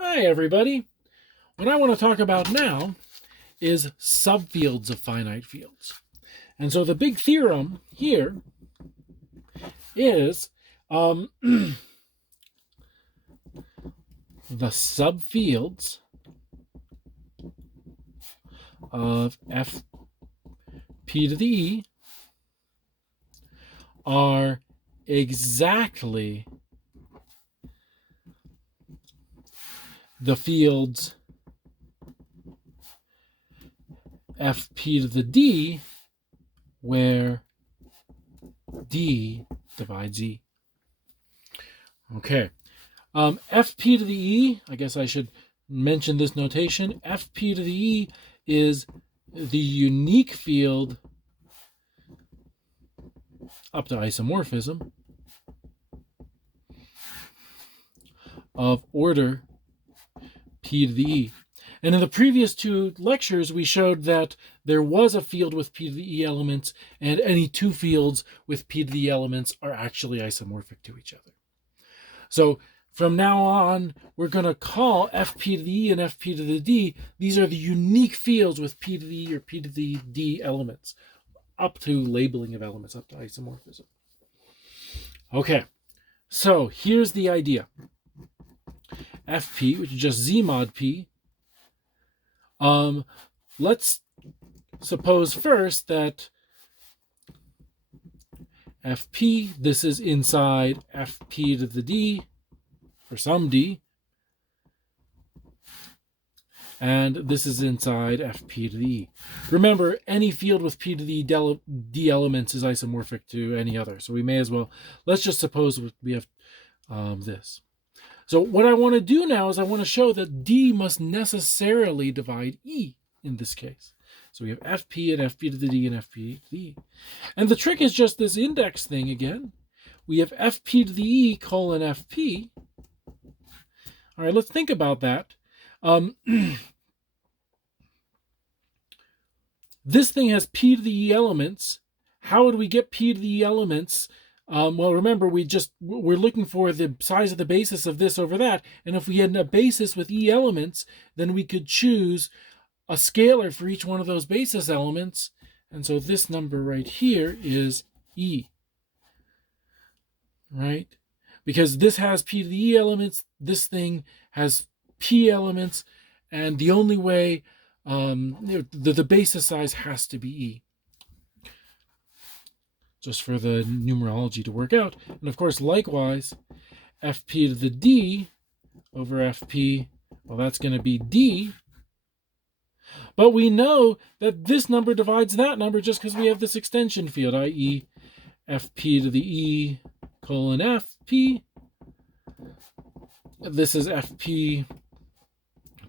Hi, everybody. What I want to talk about now is subfields of finite fields. And so the big theorem here is the subfields of f p to the e are exactly the fields fp to the d where d divides e. Okay. Fp to the e, I guess I should mention this notation. Fp to the e is the unique field up to isomorphism of order p to the e. And in the previous two lectures, we showed that there was a field with p to the e elements, and any two fields with p to the e elements are actually isomorphic to each other. So from now on, we're going to call fp to the e and fp to the d. These are the unique fields with p to the e or p to the d elements, up to labeling of elements, up to isomorphism. Okay, so here's the idea. Fp, which is just z mod p. Let's suppose first that Fp, this is inside Fp to the d for some d, and this is inside Fp to the e. Remember, any field with p to the d elements is isomorphic to any other, so we may as well, let's just suppose we have this. So what I want to do now is I want to show that d must necessarily divide e in this case. So we have fp and fp to the d and fp to the e. And the trick is just this index thing again. We have fp to the e colon fp. All right, let's think about that. This thing has p to the e elements. How would we get p to the e elements? Well, remember, we're looking for the size of the basis of this over that. And if we had a basis with e elements, then we could choose a scalar for each one of those basis elements. And so this number right here is e, right? Because this has p to the e elements, this thing has p elements, and the only way, the basis size has to be e, just for the numerology to work out. And of course, likewise, fp to the d over fp, well, that's going to be d. But we know that this number divides that number just because we have this extension field, i.e. fp to the e colon fp. This is fp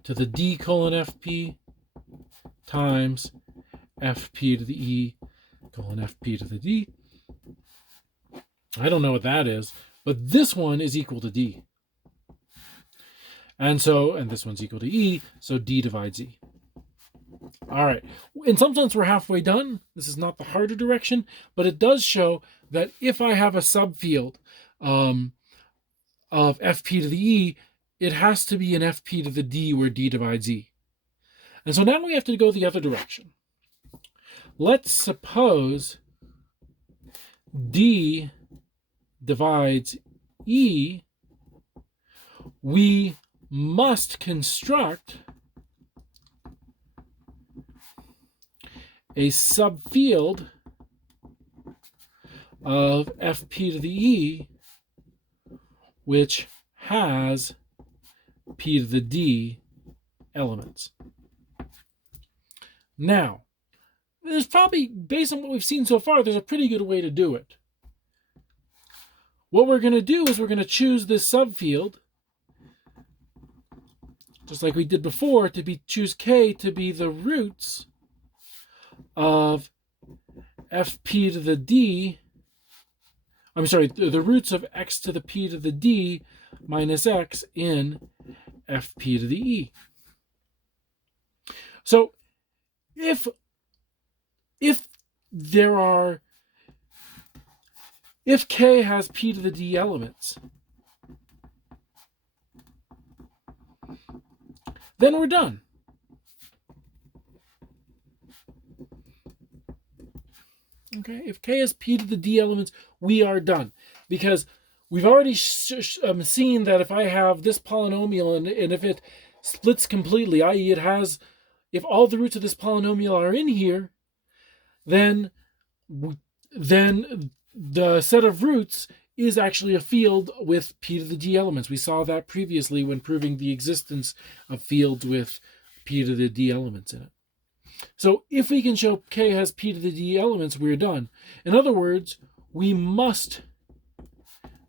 to the d colon fp times fp to the e colon fp to the d. I don't know what that is, but this one is equal to d. And this one's equal to e, so d divides e. All right. In some sense, we're halfway done. This is not the harder direction, but it does show that if I have a subfield of fp to the e, it has to be an fp to the d where d divides e. And so now we have to go the other direction. Let's suppose d divides e. We must construct a subfield of fp to the e which has p to the d elements. Now, there's probably, based on what we've seen so far, there's a pretty good way to do it. What we're going to do is we're going to choose this subfield, just like we did before, choose k to be the roots of fp to the d, the roots of x to the p to the d minus x in fp to the e. So if k has p to the d elements, then we're done. Okay, if k has p to the d elements, we are done. Because we've already seen that if I have this polynomial and if it splits completely, i.e. it has, if all the roots of this polynomial are in here, then the set of roots is actually a field with p to the d elements. We saw that previously when proving the existence of fields with p to the d elements in it. So if we can show k has p to the d elements, we're done. In other words, we must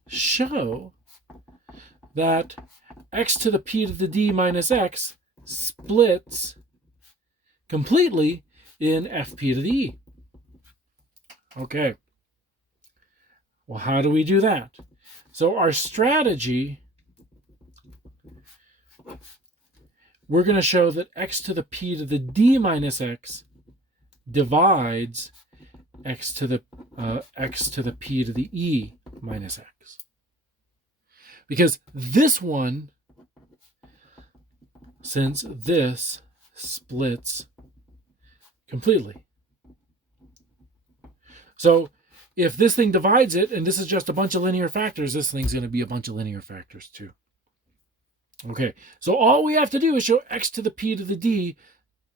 show that x to the p to the d minus x splits completely in fp to the e. Okay. Well, how do we do that? So our strategy, we're going to show that x to the p to the d minus x divides x to the p to the e minus x. Because this one, since this splits completely. So if this thing divides it, and this is just a bunch of linear factors, this thing's going to be a bunch of linear factors too. Okay, so all we have to do is show x to the p to the d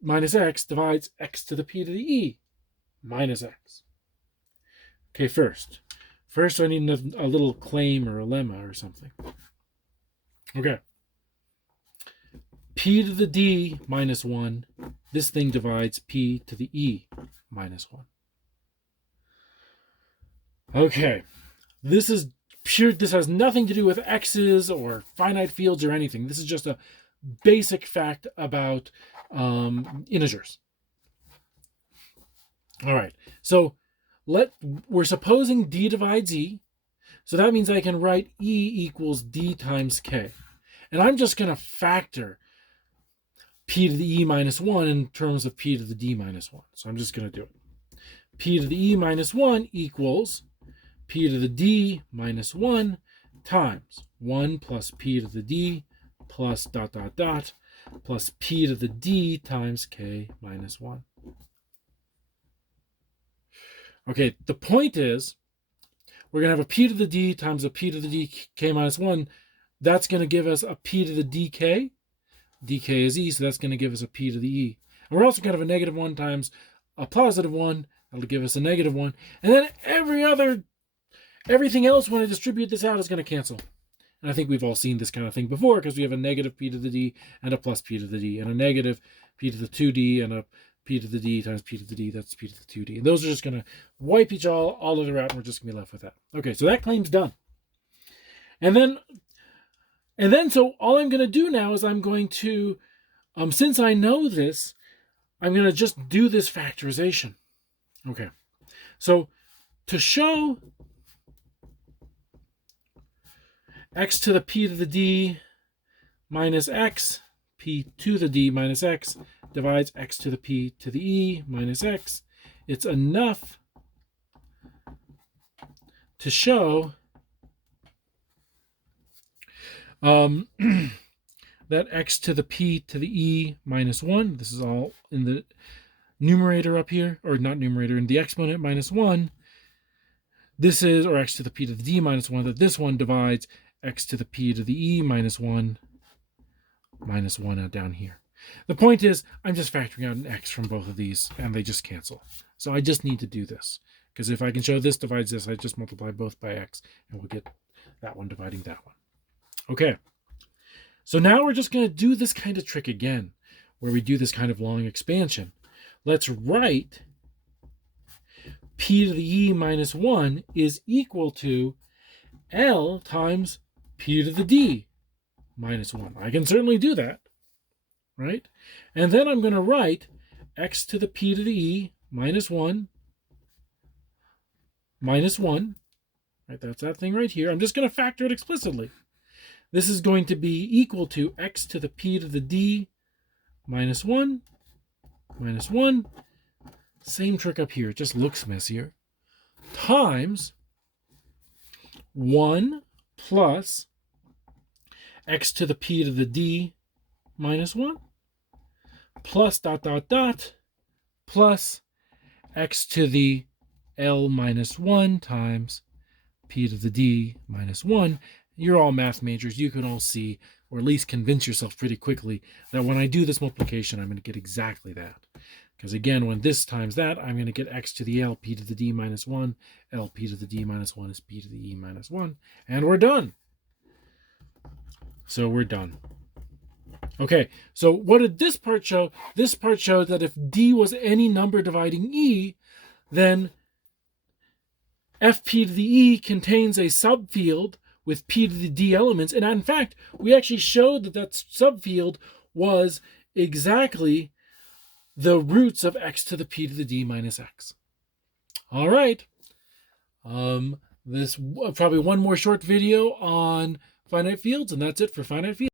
minus x divides x to the p to the e minus x. Okay, first I need a little claim or a lemma or something. Okay. P to the d minus 1, this thing divides p to the e minus 1. Okay, this is pure, this has nothing to do with x's or finite fields or anything. This is just a basic fact about integers. All right, so we're supposing d divides e, so that means I can write e equals d times k. And I'm just going to factor p to the e minus 1 in terms of p to the d minus 1. So I'm just going to do it. P to the e minus 1 equals p to the d minus 1 times 1 plus p to the d plus dot dot dot plus p to the d times k minus 1. Okay, the point is we're going to have a p to the d times a p to the d k minus 1. That's going to give us a p to the dk. dk is e, so that's going to give us a p to the e. And we're also going to have a negative 1 times a positive 1. That'll give us a negative 1. And then everything else, when I distribute this out, is going to cancel. And I think we've all seen this kind of thing before because we have a negative p to the d and a plus p to the d and a negative p to the 2d and a p to the d times p to the d, that's p to the 2d. And those are just going to wipe all of them out, and we're just going to be left with that. Okay, so that claim's done. And then so all I'm going to do now is I'm going to, since I know this, I'm going to just do this factorization. Okay, so to show x to the p to the d minus x, p to the d minus x, divides x to the p to the e minus x, it's enough to show that x to the p to the e minus 1, this is all in the numerator up here, or not numerator, in the exponent minus 1, this is, or x to the p to the d minus 1, that this one divides x to the p to the e minus 1 out down here. The point is, I'm just factoring out an x from both of these, and they just cancel. So I just need to do this, because if I can show this divides this, I just multiply both by x, and we'll get that one dividing that one. Okay, so now we're just going to do this kind of trick again, where we do this kind of long expansion. Let's write p to the e minus 1 is equal to L times p to the d minus 1. I can certainly do that, right? And then I'm going to write x to the p to the e minus 1, right? That's that thing right here. I'm just going to factor it explicitly. This is going to be equal to x to the p to the d minus 1, same trick up here, it just looks messier, times 1 plus x to the p to the d minus 1 plus dot dot dot plus x to the L minus 1 times p to the d minus 1. You're all math majors. You can all see, or at least convince yourself pretty quickly, that when I do this multiplication, I'm going to get exactly that. Because again, when this times that, I'm going to get x to the L, p to the d minus 1. L, p to the d minus 1 is p to the e minus 1. And we're done. So we're done. Okay, so what did this part show? This part showed that if d was any number dividing e, then fp to the e contains a subfield with p to the d elements. And in fact, we actually showed that that subfield was exactly the roots of x to the p to the d minus x. All right. This probably one more short video on finite fields, and that's it for finite fields.